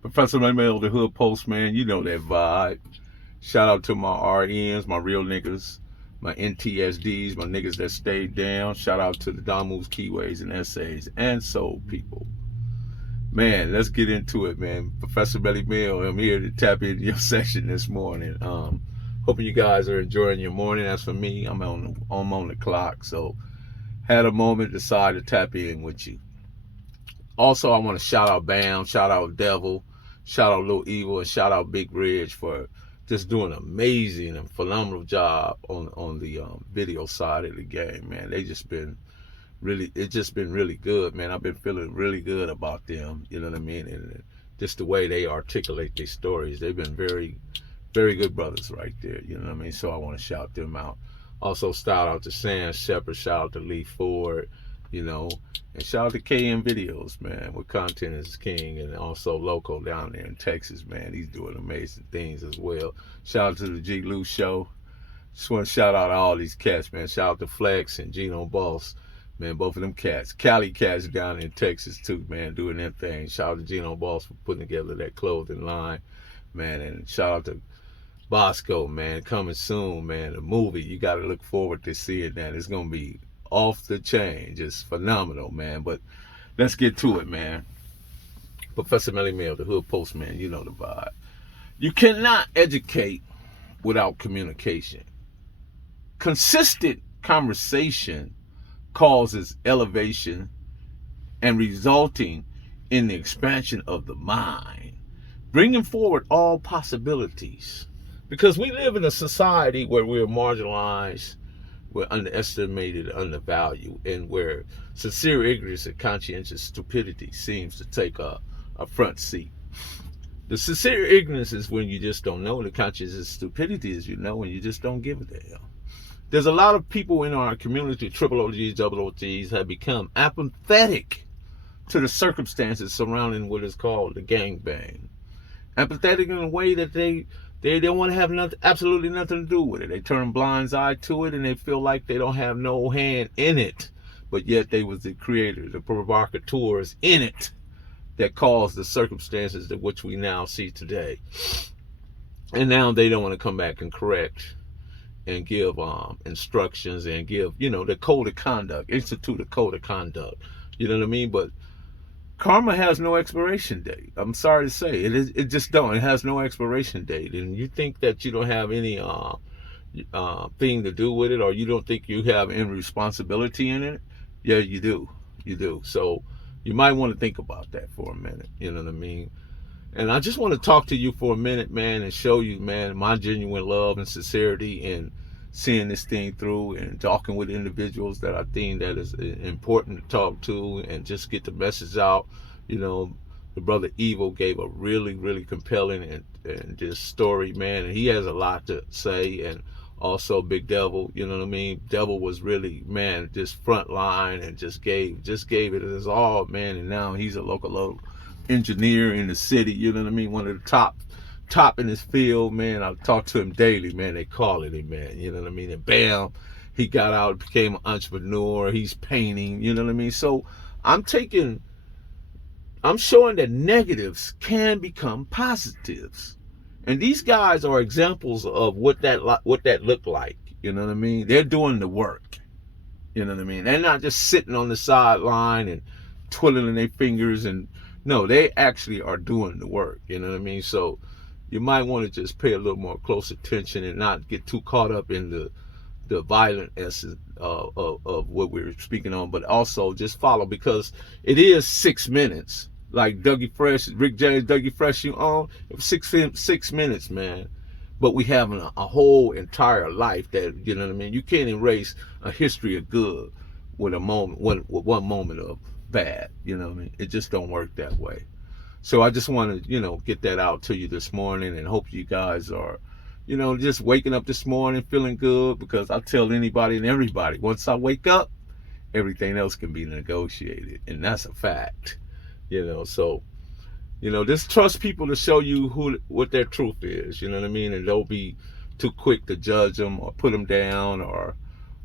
Professor Mail, the Hood Postman, you know that vibe. Shout out to my RNs, my real niggas, my NTSDs, my niggas that stayed down. Shout out to the Don Moves, Keyways, and Essays, and Soul People. Man, let's get into it, man. Professor Belly Mail, I'm here to tap into your session this morning. Hoping you guys are enjoying your morning. As for me, I'm on the clock, so had a moment, decided to tap in with you. Also, I want to shout out Bam, shout out Devil, shout out Lil Evil, and shout out Big Ridge for just doing an amazing and phenomenal job on the video side of the game, man. It's just been really good, man. I've been feeling really good about them, you know what I mean? And just the way they articulate their stories. They've been very, very good brothers right there, you know what I mean? So I want to shout them out. Also, shout out to Sam Shepard, shout out to Lee Ford, you know, and shout out to KM Videos, man, with Content is King, and also Loco down there in Texas, man. He's doing amazing things as well. Shout out to the G. Lou Show. Just want to shout out all these cats, man. Shout out to Flex and Gino Boss, man, both of them cats. Cali cats down in Texas too, man, doing their thing. Shout out to Gino Boss for putting together that clothing line, man, and shout out to Bosco, man, coming soon, man. The movie, you got to look forward to seeing that. It's going to be off the chain, just phenomenal, man. But let's get to it, man. Professor Melly Mail, the Hood Postman, you know the vibe. You cannot educate without communication. Consistent conversation causes elevation and resulting in the expansion of the mind, bringing forward all possibilities. Because we live in a society where we're marginalized, we're underestimated, undervalued, and where sincere ignorance and conscientious stupidity seems to take a front seat. The sincere ignorance is when you just don't know. The conscientious stupidity is, you know, when you just don't give a damn. There's a lot of people in our community, triple OGs, double OGs, have become apathetic to the circumstances surrounding what is called the gangbang. Apathetic in a way that they don't want to have absolutely nothing to do with it. They turn a blind eye to it, and they feel like they don't have no hand in it. But yet they was the creators, the provocateurs in it that caused the circumstances that which we now see today. And now they don't want to come back and correct and give instructions and give, you know, the code of conduct, institute a code of conduct. You know what I mean? But karma has no expiration date. I'm sorry to say, it just don't. It has no expiration date. And you think that you don't have any thing to do with it, or you don't think you have any responsibility in it? Yeah, you do. You do. So you might want to think about that for a minute. You know what I mean? And I just want to talk to you for a minute, man, and show you, man, my genuine love and sincerity in seeing this thing through and talking with individuals that I think that is important to talk to and just get the message out. You know, the brother Evil gave a really, really compelling and just story, man, and he has a lot to say. And also Big Devil, you know what I mean? Devil was really, man, just front line and just gave it his all, man. And now he's a local engineer in the city, you know what I mean? One of the top in his field, man. I talk to him daily, man. They call it him, man. You know what I mean? And bam, he got out, became an entrepreneur. He's painting, you know what I mean? So I'm showing that negatives can become positives. And these guys are examples of what that looked like. You know what I mean? They're doing the work. You know what I mean? They're not just sitting on the sideline and twiddling their fingers. And no, they actually are doing the work. You know what I mean? So you might want to just pay a little more close attention and not get too caught up in the violent essence of what we're speaking on, but also just follow, because it is 6 minutes. Like Dougie Fresh, Rick James, Dougie Fresh, you on? It was 6 minutes, man. But we have a whole entire life that, you know what I mean? You can't erase a history of good with one moment of bad, you know what I mean? It just don't work that way. So I just want to, you know, get that out to you this morning, and hope you guys are, you know, just waking up this morning feeling good, because I tell anybody and everybody, once I wake up, everything else can be negotiated, and that's a fact, you know. So, you know, just trust people to show you what their truth is, you know what I mean? And don't be too quick to judge them or put them down or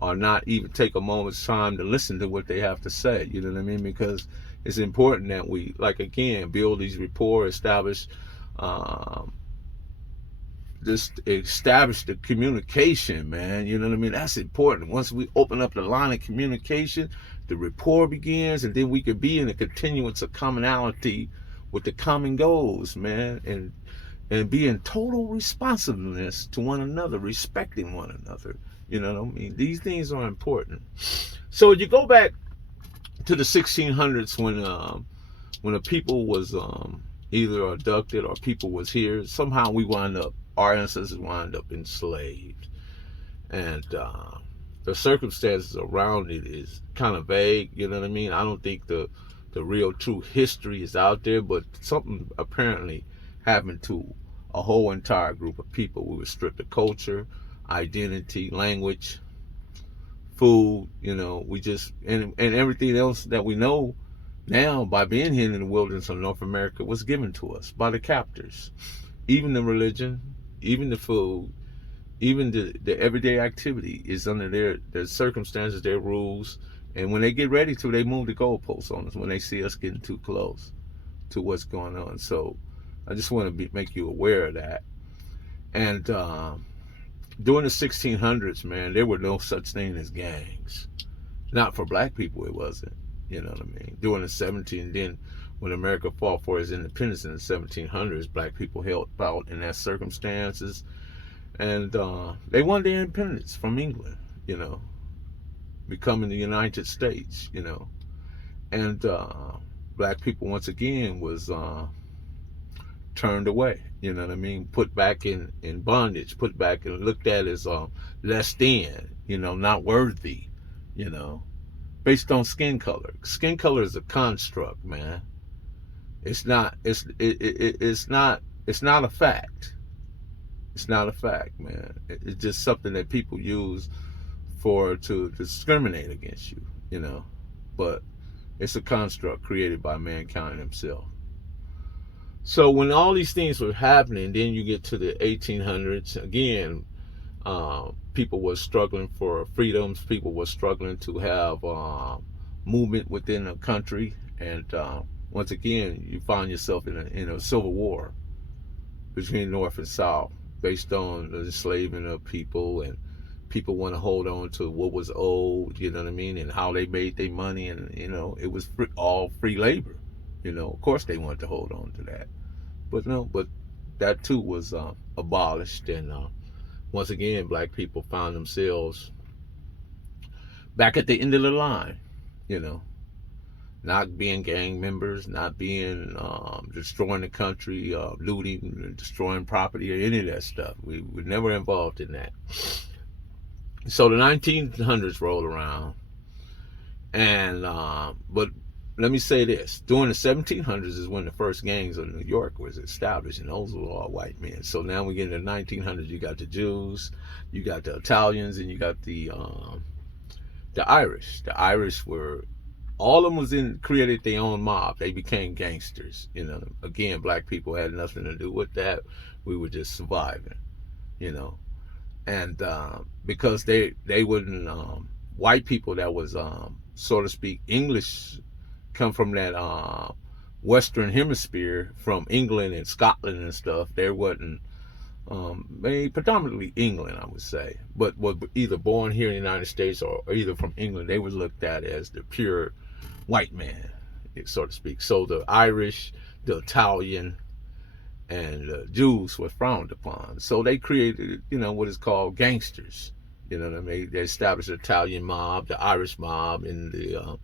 or not even take a moment's time to listen to what they have to say. You know what I mean? Because it's important that we, like, again, build these rapport, establish the communication, man. You know what I mean? That's important. Once we open up the line of communication, the rapport begins, and then we could be in a continuance of commonality with the common goals, man, and be in total responsiveness to one another, respecting one another. You know what I mean? These things are important. So you go back to the 1600s when a people was either abducted or people was here. Somehow our ancestors wind up enslaved, and the circumstances around it is kind of vague. You know what I mean? I don't think the real true history is out there, but something apparently happened to a whole entire group of people. We were stripped of culture, identity, language, food. You know, we just and everything else that we know now by being here in the wilderness of North America was given to us by the captors. Even the religion, even the food, even the everyday activity is under their circumstances, their rules. And when they get ready to, they move the goalposts on us when they see us getting too close to what's going on. So I just want to make you aware of that. And during the 1600s, man, there were no such thing as gangs. Not for black people, it wasn't. You know what I mean? During the then when America fought for its independence in the 1700s, black people helped out in that circumstances. And they won their independence from England, you know, becoming the United States, you know. And black people, once again, was turned away, you know what I mean? Put back in bondage, put back and looked at as less than, you know, not worthy, you know, based on skin color. Skin color is a construct, man. It's not a fact. It's not a fact, man. It's just something that people use to discriminate against you, you know. But it's a construct created by mankind himself. So when all these things were happening, then you get to the 1800s. Again, people were struggling for freedoms. People were struggling to have movement within a country. And once again, you find yourself in a civil war between North and South, based on the enslavement of people, and people want to hold on to what was old, you know what I mean, and how they made their money, and you know, it was all free labor. You know, of course they wanted to hold on to that, but that too was abolished, and once again, black people found themselves back at the end of the line, you know, not being gang members, not being destroying the country, looting, destroying property, or any of that stuff. We were never involved in that. So the 1900s rolled around, and but let me say this: during the 1700s is when the first gangs of New York was established, and those were all white men. So now we get in the 1900s. You got the Jews, you got the Italians, and you got the Irish. The Irish were, all of them created their own mob. They became gangsters. You know, again, black people had nothing to do with that. We were just surviving, you know. And because they wouldn't, white people that was, so to speak, English, come from that Western Hemisphere, from England and Scotland and stuff. They wasn't, predominantly England, I would say, but were either born here in the United States or either from England. They were looked at as the pure white man, so to speak. So the Irish, the Italian, and the Jews were frowned upon. So they created, you know, what is called gangsters. You know what I mean? They established the Italian mob, the Irish mob, and the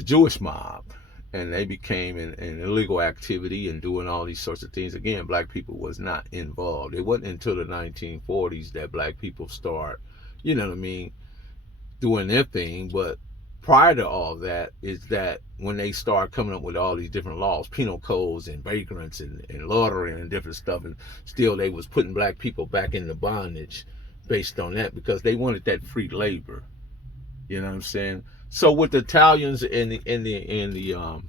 Jewish mob. And they became an illegal activity and doing all these sorts of things. Again, black people was not involved. It wasn't until the 1940s that black people start, you know what I mean, doing their thing. But prior to all that is that when they start coming up with all these different laws, penal codes and vagrants and loitering and different stuff, and still they was putting black people back into bondage based on that, because they wanted that free labor. You know what I'm saying? So what the Italians and the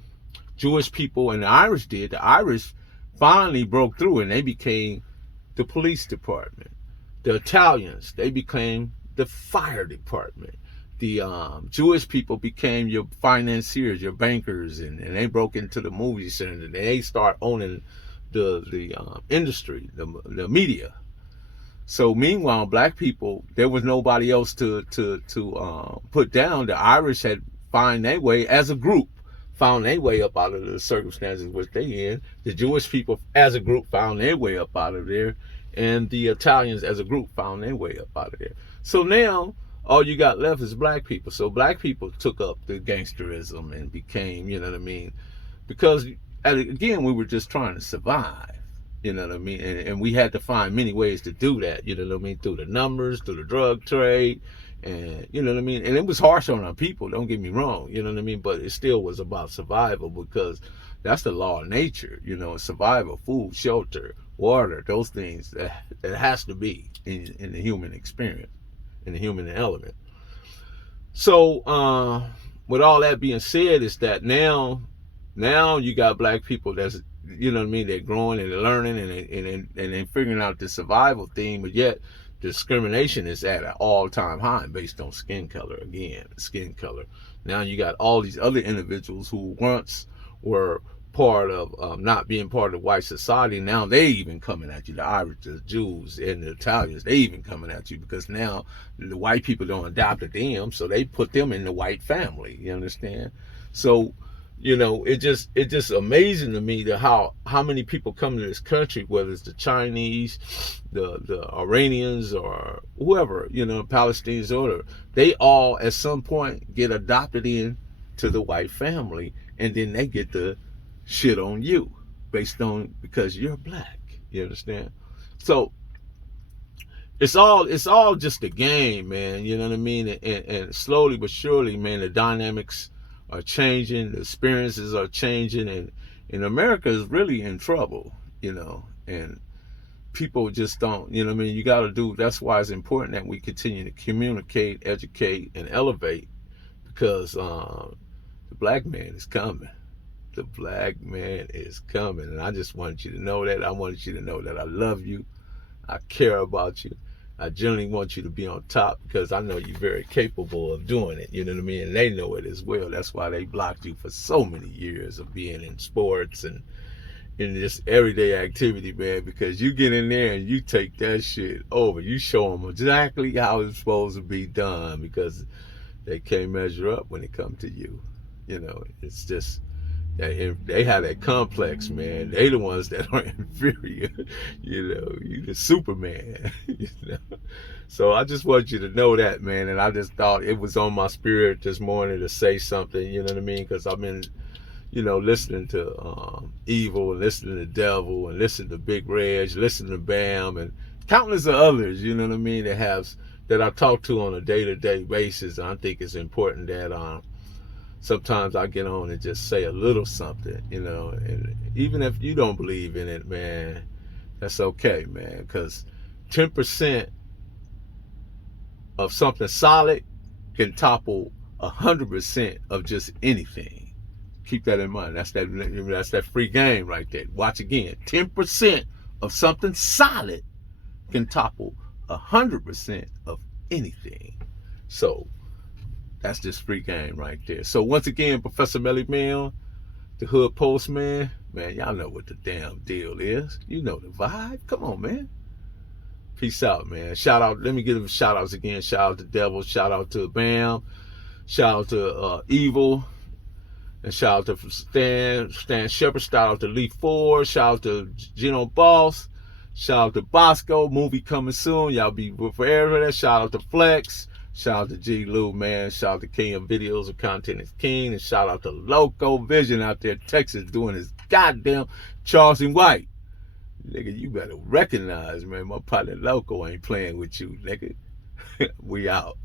Jewish people and the Irish finally broke through, and they became the police department. The Italians, they became the fire department. The Jewish people became your financiers, your bankers, and they broke into the movie center. And they start owning the industry, the media. So meanwhile, black people, there was nobody else to put down. The Irish had found their way as a group, found their way up out of the circumstances which they in. The Jewish people as a group found their way up out of there, and the Italians as a group found their way up out of there. So now all you got left is black people. So black people took up the gangsterism and became, you know what I mean? Because again, we were just trying to survive. You know what I mean? And we had to find many ways to do that, you know what I mean? Through the numbers, through the drug trade, and you know what I mean? And it was harsh on our people, don't get me wrong, you know what I mean? But it still was about survival, because that's the law of nature, you know, survival, food, shelter, water, those things that has to be in the human experience, in the human element. So with all that being said, is that now you got black people that's, you know what I mean, they're growing and they're learning and they're figuring out the survival thing, but yet discrimination is at an all-time high based on skin color. Again, skin color. Now you got all these other individuals who once were part of not being part of white society. Now they even coming at you, the Irish, the Jews, and the Italians. They even coming at you because now the white people don't adopt them, so they put them in the white family. You understand? So, you know, it just amazing to me that how many people come to this country, whether it's the Chinese, the Iranians, or whoever, you know, Palestinians, or they all at some point get adopted in to the white family, and then they get the shit on you based on because you're black. You understand? So it's all just a game, man. You know what I mean? And slowly but surely, man, the dynamics are changing, the experiences are changing, and America is really in trouble, you know, and people just don't, you know what I mean? You got to do, that's why it's important that we continue to communicate, educate, and elevate, because the black man is coming. The black man is coming, and I just want you to know that. I want you to know that I love you. I care about you. I generally want you to be on top, because I know you're very capable of doing it. You know what I mean? And they know it as well. That's why they blocked you for so many years of being in sports and in this everyday activity, man, because you get in there and you take that shit over. You show them exactly how it's supposed to be done, because they can't measure up when it comes to you. You know, it's just, they have that complex, man. They the ones that are inferior. You know, you the Superman. You know, so I just want you to know that, man. And I just thought it was on my spirit this morning to say something. You know what I mean? Because I've been, you know, listening to Evil, and listening to Devil, and listening to Big Reg, listening to Bam, and countless of others. You know what I mean? That I talk to on a day-to-day basis. And I think it's important that sometimes I get on and just say a little something, you know, and even if you don't believe in it, man, that's okay, man, because 10% of something solid can topple 100% of just anything. Keep that in mind. That's that free game right there. Watch again. 10% of something solid can topple 100% of anything. So that's just free game right there. So once again, Professor Melly Man, the Hood Postman, man, y'all know what the damn deal is. You know the vibe. Come on, man. Peace out, man. Shout out. Let me give them shout outs again. Shout out to Devil. Shout out to Bam. Shout out to Evil. And shout out to Stan Shepard. Shout out to Lee Ford. Shout out to Gino Boss. Shout out to Bosco. Movie coming soon. Y'all be forever there. Shout out to Flex. Shout out to G. Lou, man. Shout out to King Videos of Content is King. And shout out to Loco Vision out there in Texas doing his goddamn Charleston White. Nigga, you better recognize, man, my partner Loco ain't playing with you, nigga. We out.